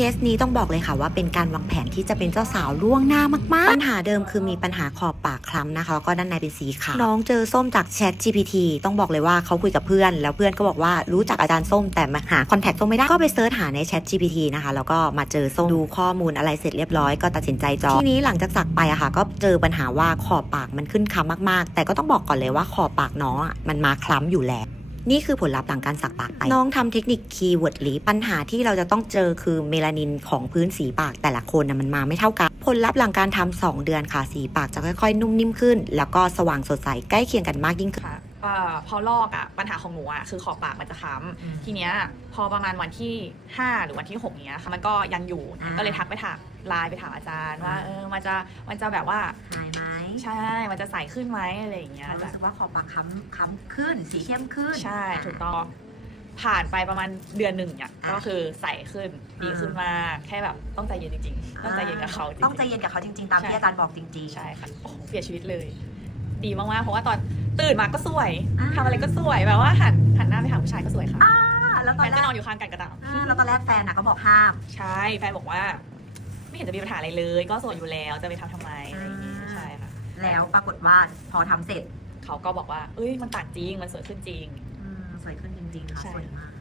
เคสนี้ต้องบอกเลยค่ะว่าเป็นการวางแผนที่จะเป็นเจ้าสาวล่วงหน้ามากๆ ปัญหาเดิมคือมีปัญหาขอบปากคล้ำนะคะแล้วก็ด้านในเป็นสีขาวน้องเจอส้มจากแชท GPT ต้องบอกเลยว่าเขาคุยกับเพื่อน แล้วเพื่อนก็บอกว่ารู้จักอาจารย์ส้มแต่มาหาคอนแทคส้มไม่ได้ก็ไปเซิร์ชหาในแชท GPT นะคะแล้วก็มาเจอส้มดูข้อมูลอะไรเสร็จเรียบร้อยก็ตัดสินใจจองทีนี้หลังจากสักไปอะค่ะ ก็เจอปัญหาว่าขอบปากมันขึ้นคล้ำมากๆ แต่ก็ต้องบอกก่อนเลยว่าขอบปากน้องอะมันมาคล้ำอยู่แล้ว นี่คือผลลัพธ์หลังการสักปากไป น้องทำเทคนิคคีย์เวิร์ดหรือปัญหาที่เราจะต้องเจอคือเมลานินของพื้นสีปากแต่ละคนนะมันมาไม่เท่ากัน ผลลัพธ์หลังการทำสองเดือนค่ะ สีปากจะค่อยๆ นุ่มนิ่มขึ้น แล้วก็สว่างสดใสใกล้เคียงกันมากยิ่งขึ้นค่ะเอ่อพอลอกอะปัญหาของหนูอะคือขอบปากมันจะค้ำทีเนี้ยพอประมาณวันที่ 5 หรือวันที่ 6เนี้ยค่ะมันก็ยังอยู่อ่าก็เลยทักไปถามไลน์ไปถามอาจารย์ว่าเออมันจะมันจะแบบว่าหายไหม ใช่ มันจะใสขึ้นไหมอะไรอย่างเงี้ยรู้สึกว่าขอบปากค้ำค้ำขึ้น สีเข้มขึ้นใช่ ถูกต้อง ผ่านไปประมาณเดือนหนึ่งเนี่ยอะก็คือใสขึ้นดีขึ้นมากแค่แบบต้องใจเย็นจริงๆต้องใจเย็นกับเขาจริงๆต้องใจเย็นกับเขาจริงๆ ตามที่อาจารย์บอกจริงๆ ใช่ค่ะโอ้โหเปลี่ยนชีวิตเลย ดีมากๆ เพราะว่าตอนตื่นมาก็สวยอ่าทำอะไรก็สวยแบบว่าหันหันหน้าไปหาผู้ชายก็สวยค่ะอ่าแล้วตอแฟนนแรก็กนอนอยู่ข้างกันกระต่างอ่าแล้วตอนแรกแฟนน่ะก็บอกห้าม ใช่แฟนบอกว่า ไม่เห็นจะมีปัญหาอะไรเลย ก็โสดอยู่แล้วจะไปทำทำไมอะไรอย่างงี้อ่าใช่ค่ะ แล้วปรากฏว่าพอทำเสร็จ เขาก็บอกว่า เอ้ย มันต่างจริง มันสวยขึ้นจริง อืมสวยขึ้นจริงๆค่ะใช่ สวยมาก